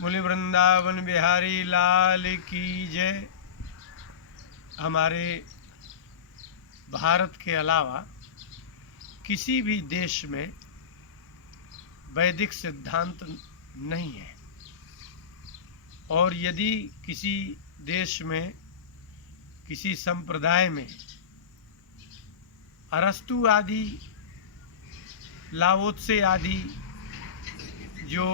बोले वृंदावन बिहारी लाल की जय। हमारे भारत के अलावा किसी भी देश में वैदिक सिद्धांत नहीं है, और यदि किसी देश में किसी संप्रदाय में अरस्तु आदि, लाओत्से आदि जो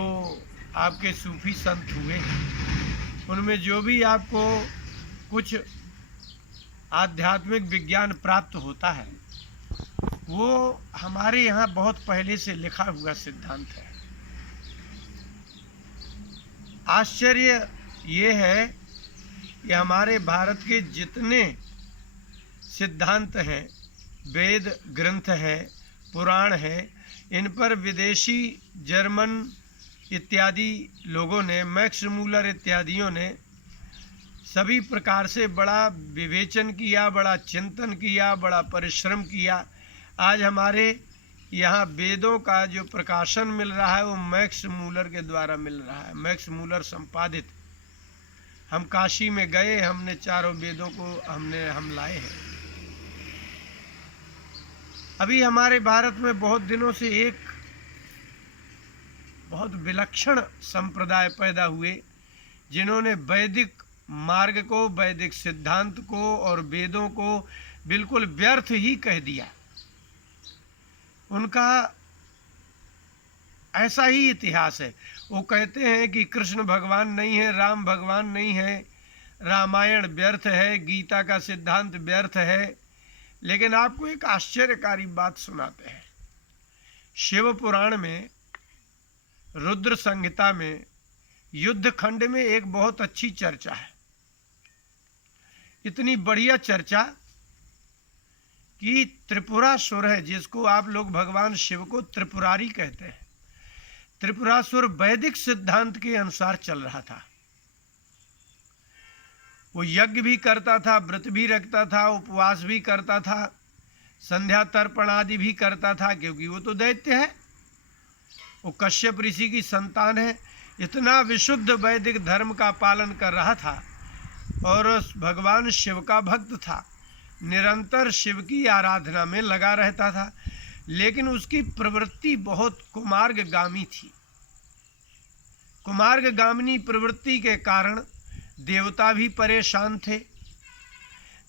आपके सूफी संत हुए हैं, उनमें जो भी आपको कुछ आध्यात्मिक विज्ञान प्राप्त होता है वो हमारे यहाँ बहुत पहले से लिखा हुआ सिद्धांत है। आश्चर्य ये है कि हमारे भारत के जितने सिद्धांत हैं, वेद ग्रंथ हैं, पुराण हैं, इन पर विदेशी जर्मन इत्यादि लोगों ने, मैक्स मूलर इत्यादियों ने सभी प्रकार से बड़ा विवेचन किया, बड़ा चिंतन किया, बड़ा परिश्रम किया। आज हमारे यहाँ वेदों का जो प्रकाशन मिल रहा है वो मैक्स मूलर के द्वारा मिल रहा है, मैक्स मूलर संपादित। हम काशी में गए, हमने चारों वेदों को हम लाए हैं। अभी हमारे भारत में बहुत दिनों से एक बहुत विलक्षण संप्रदाय पैदा हुए जिन्होंने वैदिक मार्ग को, वैदिक सिद्धांत को और वेदों को बिल्कुल व्यर्थ ही कह दिया। उनका ऐसा ही इतिहास है। वो कहते हैं कि कृष्ण भगवान नहीं है, राम भगवान नहीं है, रामायण व्यर्थ है, गीता का सिद्धांत व्यर्थ है। लेकिन आपको एक आश्चर्यकारी बात सुनाते हैं। शिव पुराण में, रुद्र संहिता में, युद्ध खंड में एक बहुत अच्छी चर्चा है। इतनी बढ़िया चर्चा कि त्रिपुरासुर है, जिसको आप लोग भगवान शिव को त्रिपुरारी कहते हैं, त्रिपुरासुर वैदिक सिद्धांत के अनुसार चल रहा था। वो यज्ञ भी करता था, व्रत भी रखता था, उपवास भी करता था, संध्या तर्पण आदि भी करता था, क्योंकि वो तो दैत्य है, वो कश्यप ऋषि की संतान है। इतना विशुद्ध वैदिक धर्म का पालन कर रहा था और भगवान शिव का भक्त था, निरंतर शिव की आराधना में लगा रहता था। लेकिन उसकी प्रवृत्ति बहुत कुमार्गगामी थी। कुमार्गगामिनी प्रवृत्ति के कारण देवता भी परेशान थे।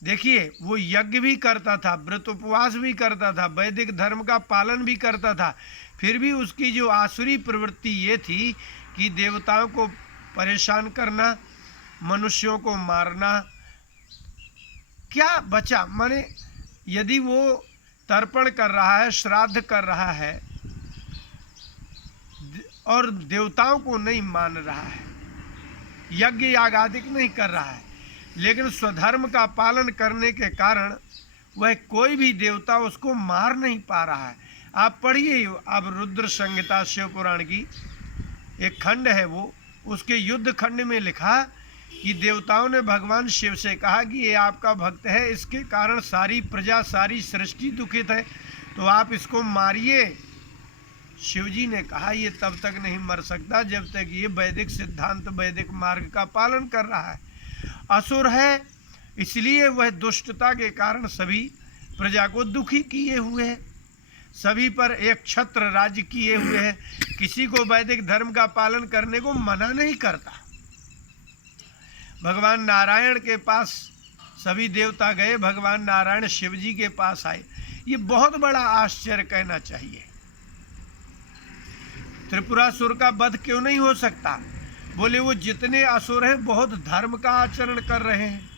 देखिए, वो यज्ञ भी करता था, व्रत उपवास भी करता था, वैदिक धर्म का पालन भी करता था, फिर भी उसकी जो आसुरी प्रवृत्ति ये थी कि देवताओं को परेशान करना, मनुष्यों को मारना। क्या बचा? माने यदि वो तर्पण कर रहा है, श्राद्ध कर रहा है और देवताओं को नहीं मान रहा है, यज्ञ यागादिक नहीं कर रहा है, लेकिन स्वधर्म का पालन करने के कारण वह कोई भी देवता उसको मार नहीं पा रहा है। आप पढ़िए, अब रुद्र संहिता शिव पुराण की एक खंड है, वो उसके युद्ध खंड में लिखा कि देवताओं ने भगवान शिव से कहा कि ये आपका भक्त है, इसके कारण सारी प्रजा, सारी सृष्टि दुखित है, तो आप इसको मारिए। शिव जी ने कहा ये तब तक नहीं मर सकता जब तक ये वैदिक सिद्धांत, वैदिक मार्ग का पालन कर रहा है। असुर है, इसलिए वह दुष्टता के कारण सभी प्रजा को दुखी किए हुए है, सभी पर एक छत्र राज्य किए हुए है, किसी को वैदिक धर्म का पालन करने को मना नहीं करता। भगवान नारायण के पास सभी देवता गए, भगवान नारायण शिव जी के पास आए। ये बहुत बड़ा आश्चर्य कहना चाहिए। त्रिपुरासुर का वध क्यों नहीं हो सकता? बोले वो जितने असुर हैं बहुत धर्म का आचरण कर रहे हैं,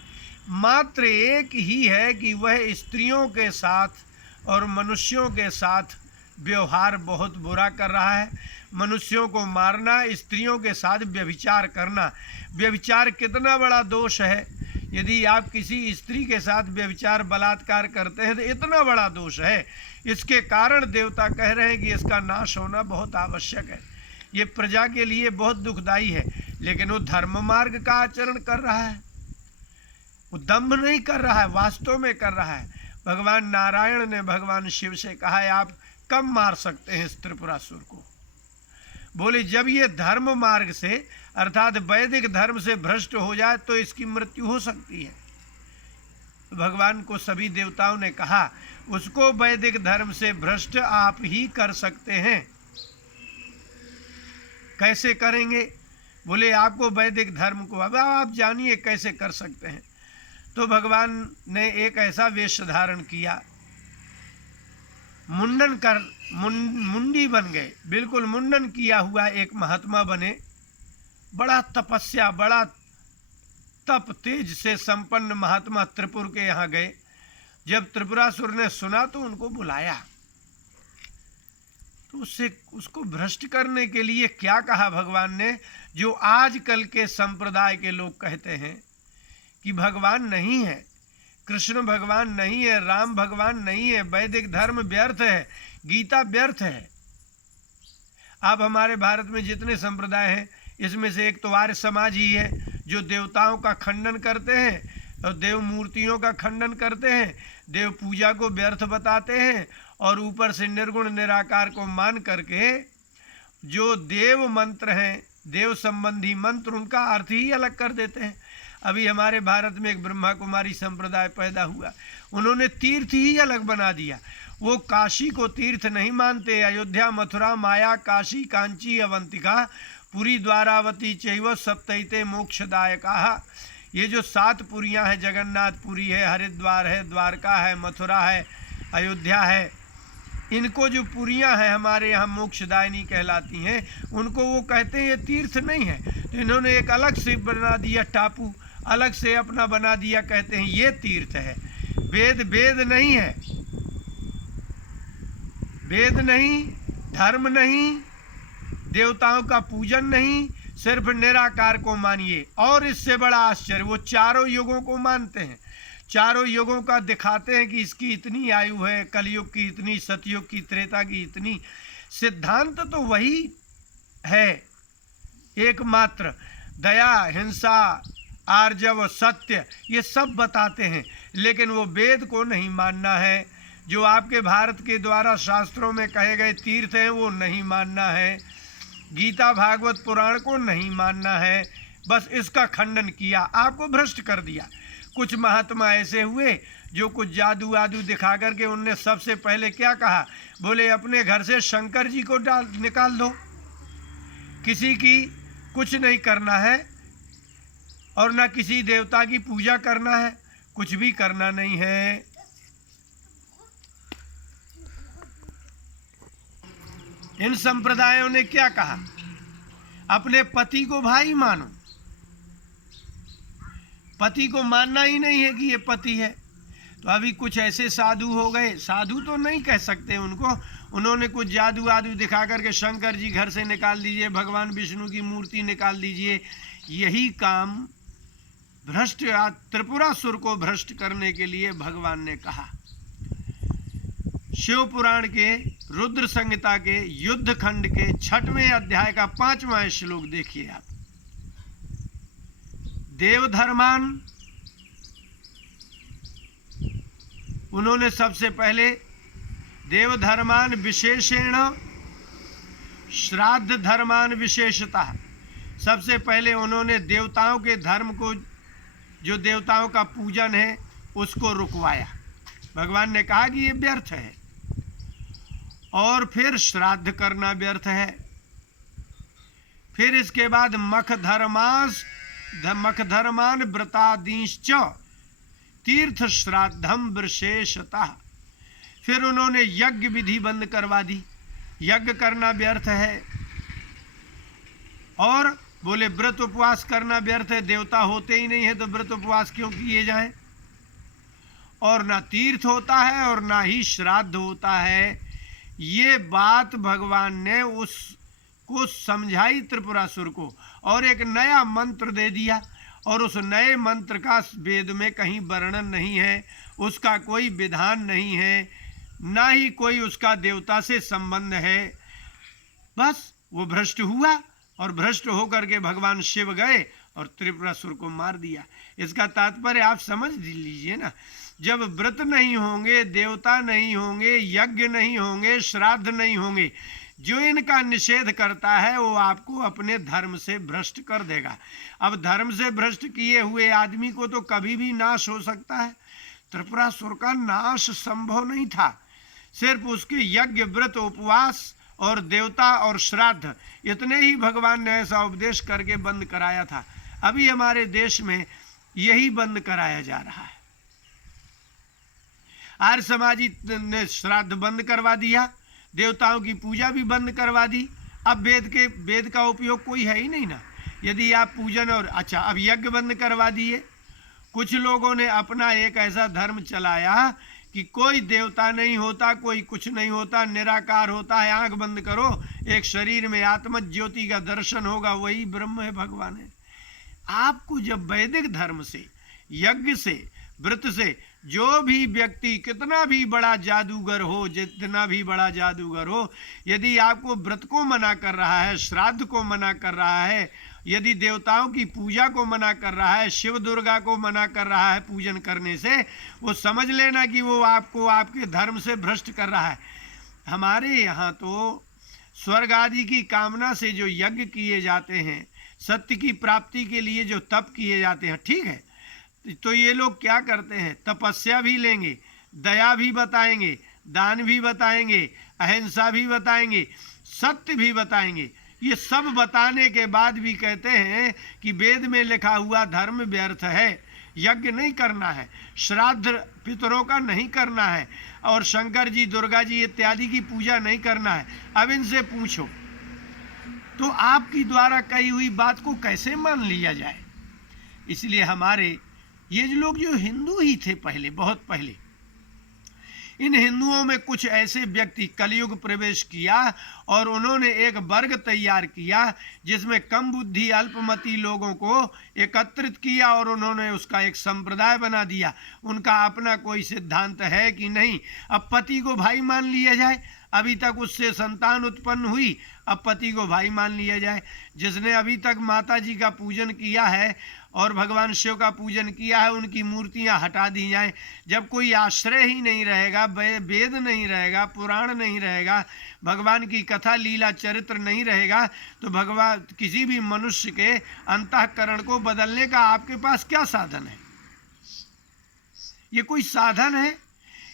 मात्र एक ही है कि वह स्त्रियों के साथ और मनुष्यों के साथ व्यवहार बहुत बुरा कर रहा है। मनुष्यों को मारना, स्त्रियों के साथ व्यभिचार करना। व्यभिचार कितना बड़ा दोष है। यदि आप किसी स्त्री के साथ व्यभिचार, बलात्कार करते हैं तो इतना बड़ा दोष है। इसके कारण देवता कह रहे हैं कि इसका नाश होना बहुत आवश्यक है। ये प्रजा के लिए बहुत दुखदाई है। लेकिन वो धर्म मार्ग का आचरण कर रहा है, वो दंभ नहीं कर रहा है, वास्तव में कर रहा है। भगवान नारायण ने भगवान शिव से कहा है आप कब मार सकते हैं इस त्रिपुरासुर को? बोले जब ये धर्म मार्ग से अर्थात वैदिक धर्म से भ्रष्ट हो जाए तो इसकी मृत्यु हो सकती है। भगवान को सभी देवताओं ने कहा उसको वैदिक धर्म से भ्रष्ट आप ही कर सकते हैं। कैसे करेंगे? बोले आपको वैदिक धर्म को अब आप जानिए कैसे कर सकते हैं। तो भगवान ने एक ऐसा वेश धारण किया, मुंडन कर मुंडी बन गए, बिल्कुल मुंडन किया हुआ एक महात्मा बने। बड़ा तपस्या, बड़ा तप तेज से संपन्न महात्मा त्रिपुर के यहाँ गए। जब त्रिपुरासुर ने सुना तो उनको बुलाया, तो उसको भ्रष्ट करने के लिए क्या कहा भगवान ने, जो आजकल के संप्रदाय के लोग कहते हैं कि भगवान नहीं है, कृष्ण भगवान नहीं है, राम भगवान नहीं है, वैदिक धर्म व्यर्थ है, गीता व्यर्थ है। अब हमारे भारत में जितने संप्रदाय हैं इसमें से एक तो आर्य समाज ही है जो देवताओं का खंडन करते हैं और देव मूर्तियों का खंडन करते हैं, देव पूजा को व्यर्थ बताते हैं और ऊपर से निर्गुण निराकार को मान करके जो देव मंत्र हैं, देव संबंधी मंत्र, उनका अर्थ ही अलग कर देते हैं। अभी हमारे भारत में एक ब्रह्मा कुमारी संप्रदाय पैदा हुआ, उन्होंने तीर्थ ही अलग बना दिया। वो काशी को तीर्थ नहीं मानते, अयोध्या, मथुरा, माया, काशी, कांची, अवंतिका, पुरी, द्वारावती चैव सप्तैते मोक्षदायका। ये जो 7 पुरियाँ हैं, जगन्नाथपुरी है, हरिद्वार है, द्वारका है, मथुरा है, अयोध्या है, इनको जो पुरियाँ हैं हमारे यहाँ मोक्षदायिनी कहलाती हैं, उनको वो कहते हैं ये तीर्थ नहीं है। तो इन्होंने एक अलग से बना दिया टापू, अलग से अपना बना दिया, कहते हैं ये तीर्थ है। वेद वेद नहीं है, वेद नहीं, धर्म नहीं, देवताओं का पूजन नहीं, सिर्फ निराकार को मानिए। और इससे बड़ा आश्चर्य, वो चारों युगों को मानते हैं, चारों युगों का दिखाते हैं कि इसकी इतनी आयु है, कलयुग की इतनी, सतयुग की, त्रेता की इतनी। सिद्धांत तो वही है एकमात्र, दया, हिंसा, आर्जव, सत्य, ये सब बताते हैं, लेकिन वो वेद को नहीं मानना है। जो आपके भारत के द्वारा शास्त्रों में कहे गए तीर्थ हैं वो नहीं मानना है, गीता भागवत पुराण को नहीं मानना है, बस इसका खंडन किया, आपको भ्रष्ट कर दिया। कुछ महात्मा ऐसे हुए जो कुछ जादू आदू दिखा करके उनने सबसे पहले क्या कहा, बोले अपने घर से शंकर जी को निकाल दो, किसी की कुछ नहीं करना है और ना किसी देवता की पूजा करना है, कुछ भी करना नहीं है। इन संप्रदायों ने क्या कहा, अपने पति को भाई मानो, पति को मानना ही नहीं है कि ये पति है। तो अभी कुछ ऐसे साधु हो गए, साधु तो नहीं कह सकते उनको, उन्होंने कुछ जादू आदू दिखा करके शंकर जी घर से निकाल दीजिए, भगवान विष्णु की मूर्ति निकाल दीजिए। यही काम भ्रष्ट त्रिपुरासुर को भ्रष्ट करने के लिए भगवान ने कहा। शिव पुराण के रुद्र संहिता के युद्ध खंड के 6वें अध्याय का 5वां श्लोक देखिए आप। देवधर्मान, उन्होंने सबसे पहले देवधर्मान विशेषेण श्राद्ध धर्मान विशेषता, सबसे पहले उन्होंने देवताओं के धर्म को, जो देवताओं का पूजन है, उसको रुकवाया। भगवान ने कहा कि ये व्यर्थ है। और फिर श्राद्ध करना व्यर्थ है। फिर इसके बाद मखधर्मान व्रतादीश्च तीर्थ श्राद्धम विशेषतः, फिर उन्होंने यज्ञ विधि बंद करवा दी, यज्ञ करना व्यर्थ है। और बोले व्रत उपवास करना व्यर्थ है, देवता होते ही नहीं है तो व्रत उपवास क्यों किए जाएं। और ना तीर्थ होता है और ना ही श्राद्ध होता है। ये बात भगवान ने उसको समझाई त्रिपुरासुर को, और एक नया मंत्र दे दिया। और उस नए मंत्र का वेद में कहीं वर्णन नहीं है, उसका कोई विधान नहीं है, ना ही कोई उसका देवता से संबंध है। बस वो भ्रष्ट हुआ और भ्रष्ट होकर के भगवान शिव गए और त्रिपुरासुर को मार दिया। इसका तात्पर्य आप समझ लीजिए ना, जब व्रत नहीं होंगे, देवता नहीं होंगे, यज्ञ नहीं होंगे, श्राद्ध नहीं होंगे, जो इनका निषेध करता है वो आपको अपने धर्म से भ्रष्ट कर देगा। अब धर्म से भ्रष्ट किए हुए आदमी को तो कभी भी नाश हो सकता है। त्रिपुरासुर का नाश संभव नहीं था, सिर्फ उसके यज्ञ, व्रत, उपवास और देवता और श्राद्ध, इतने ही भगवान ने ऐसा उपदेश करके बंद कराया था। अभी हमारे देश में यही बंद कराया जा रहा है। आर्य समाजी ने श्राद्ध बंद करवा दिया, देवताओं की पूजा भी बंद करवा दी। अब वेद का उपयोग कोई है ही नहीं ना। यदि आप पूजन और अच्छा, अब यज्ञ बंद करवा दिए। कुछ लोगों ने अपना एक ऐसा धर्म चलाया कि कोई देवता नहीं होता, कोई कुछ नहीं होता, निराकार होता है। आंख बंद करो, एक शरीर में आत्म ज्योति का दर्शन होगा, वही ब्रह्म है, भगवान है। आपको जब वैदिक धर्म से, यज्ञ से, व्रत से जो भी व्यक्ति कितना भी बड़ा जादूगर हो, जितना भी बड़ा जादूगर हो, यदि आपको व्रत को मना कर रहा है, श्राद्ध को मना कर रहा है, यदि देवताओं की पूजा को मना कर रहा है, शिव दुर्गा को मना कर रहा है पूजन करने से, वो समझ लेना कि वो आपको आपके धर्म से भ्रष्ट कर रहा है। हमारे यहाँ तो स्वर्ग आदि की कामना से जो यज्ञ किए जाते हैं, सत्य की प्राप्ति के लिए जो तप किए जाते हैं, ठीक है, तो ये लोग क्या करते हैं, तपस्या भी लेंगे, दया भी बताएंगे, दान भी बताएंगे, अहिंसा भी बताएंगे, सत्य भी बताएंगे। ये सब बताने के बाद भी कहते हैं कि वेद में लिखा हुआ धर्म व्यर्थ है, यज्ञ नहीं करना है, श्राद्ध पितरों का नहीं करना है, और शंकर जी, दुर्गा जी इत्यादि की पूजा नहीं करना है। अब इनसे पूछो तो आपकी द्वारा कही हुई बात को कैसे मान लिया जाए। इसलिए हमारे ये लोग जो हिंदू ही थे पहले, बहुत पहले, इन हिंदुओं में कुछ ऐसे व्यक्ति कलयुग प्रवेश किया और उन्होंने एक वर्ग तैयार किया जिसमें कम बुद्धि, अल्पमति लोगों को एकत्रित किया और उन्होंने उसका एक संप्रदाय बना दिया। उनका अपना कोई सिद्धांत है कि नहीं। अब पति को भाई मान लिया जाए, अभी तक उससे संतान उत्पन्न हुई, अब पति को भाई मान लिया जाए। जिसने अभी तक माता जी का पूजन किया है और भगवान शिव का पूजन किया है, उनकी मूर्तियां हटा दी जाएं। जब कोई आश्रय ही नहीं रहेगा, वेद नहीं रहेगा, पुराण नहीं रहेगा, भगवान की कथा, लीला, चरित्र नहीं रहेगा, तो भगवान किसी भी मनुष्य के अंतःकरण को बदलने का आपके पास क्या साधन है। ये कोई साधन है?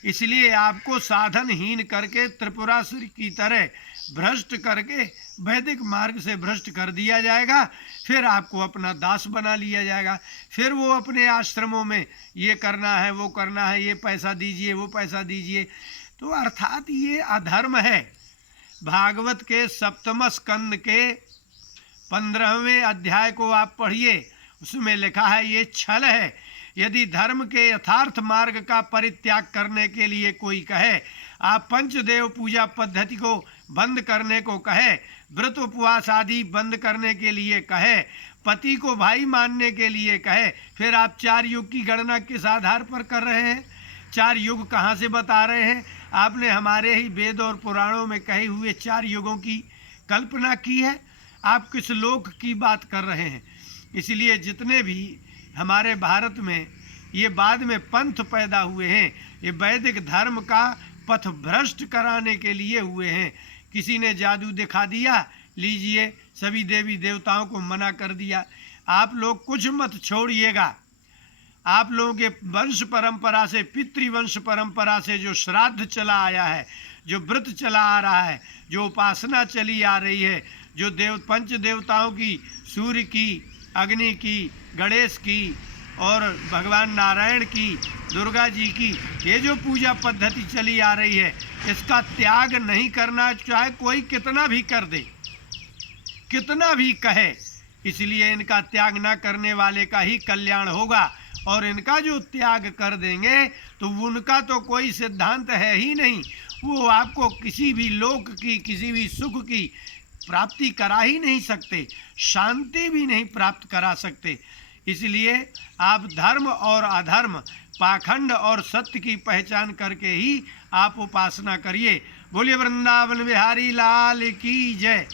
इसलिए आपको साधनहीन करके त्रिपुरासुर की तरह भ्रष्ट करके वैदिक मार्ग से भ्रष्ट कर दिया जाएगा। फिर आपको अपना दास बना लिया जाएगा। फिर वो अपने आश्रमों में ये करना है, वो करना है, ये पैसा दीजिए, वो पैसा दीजिए। तो अर्थात ये अधर्म है। भागवत के 7वें स्कंद के 15वें अध्याय को आप पढ़िए, उसमें लिखा है ये छल है। यदि धर्म के यथार्थ मार्ग का परित्याग करने के लिए कोई कहे, आप पंचदेव पूजा पद्धति को बंद करने को कहे, व्रत उपवास आदि बंद करने के लिए कहे, पति को भाई मानने के लिए कहे, फिर आप 4 युग की गणना किस आधार पर कर रहे हैं? 4 युग कहाँ से बता रहे हैं? आपने हमारे ही वेद और पुराणों में कहे हुए 4 युगों की कल्पना की है। आप किस लोक की बात कर रहे हैं? इसलिए जितने भी हमारे भारत में ये बाद में पंथ पैदा हुए हैं, ये वैदिक धर्म का पथ भ्रष्ट कराने के लिए हुए हैं। किसी ने जादू दिखा दिया, लीजिए सभी देवी देवताओं को मना कर दिया। आप लोग कुछ मत छोड़िएगा। आप लोगों के वंश परंपरा से, पितृवंश परंपरा से जो श्राद्ध चला आया है, जो व्रत चला आ रहा है, जो उपासना चली आ रही है, जो पंच देवताओं की, सूर्य की, अग्नि की, गणेश की और भगवान नारायण की, दुर्गा जी की, ये जो पूजा पद्धति चली आ रही है, इसका त्याग नहीं करना, चाहे कोई कितना भी कर दे, कितना भी कहे। इसलिए इनका त्याग ना करने वाले का ही कल्याण होगा। और इनका जो त्याग कर देंगे तो उनका तो कोई सिद्धांत है ही नहीं। वो आपको किसी भी लोक की, किसी भी सुख की प्राप्ति करा ही नहीं सकते, शांति भी नहीं प्राप्त करा सकते। इसलिए आप धर्म और अधर्म, पाखंड और सत्य की पहचान करके ही आप उपासना करिए। बोलिए वृंदावन बिहारी लाल की जय।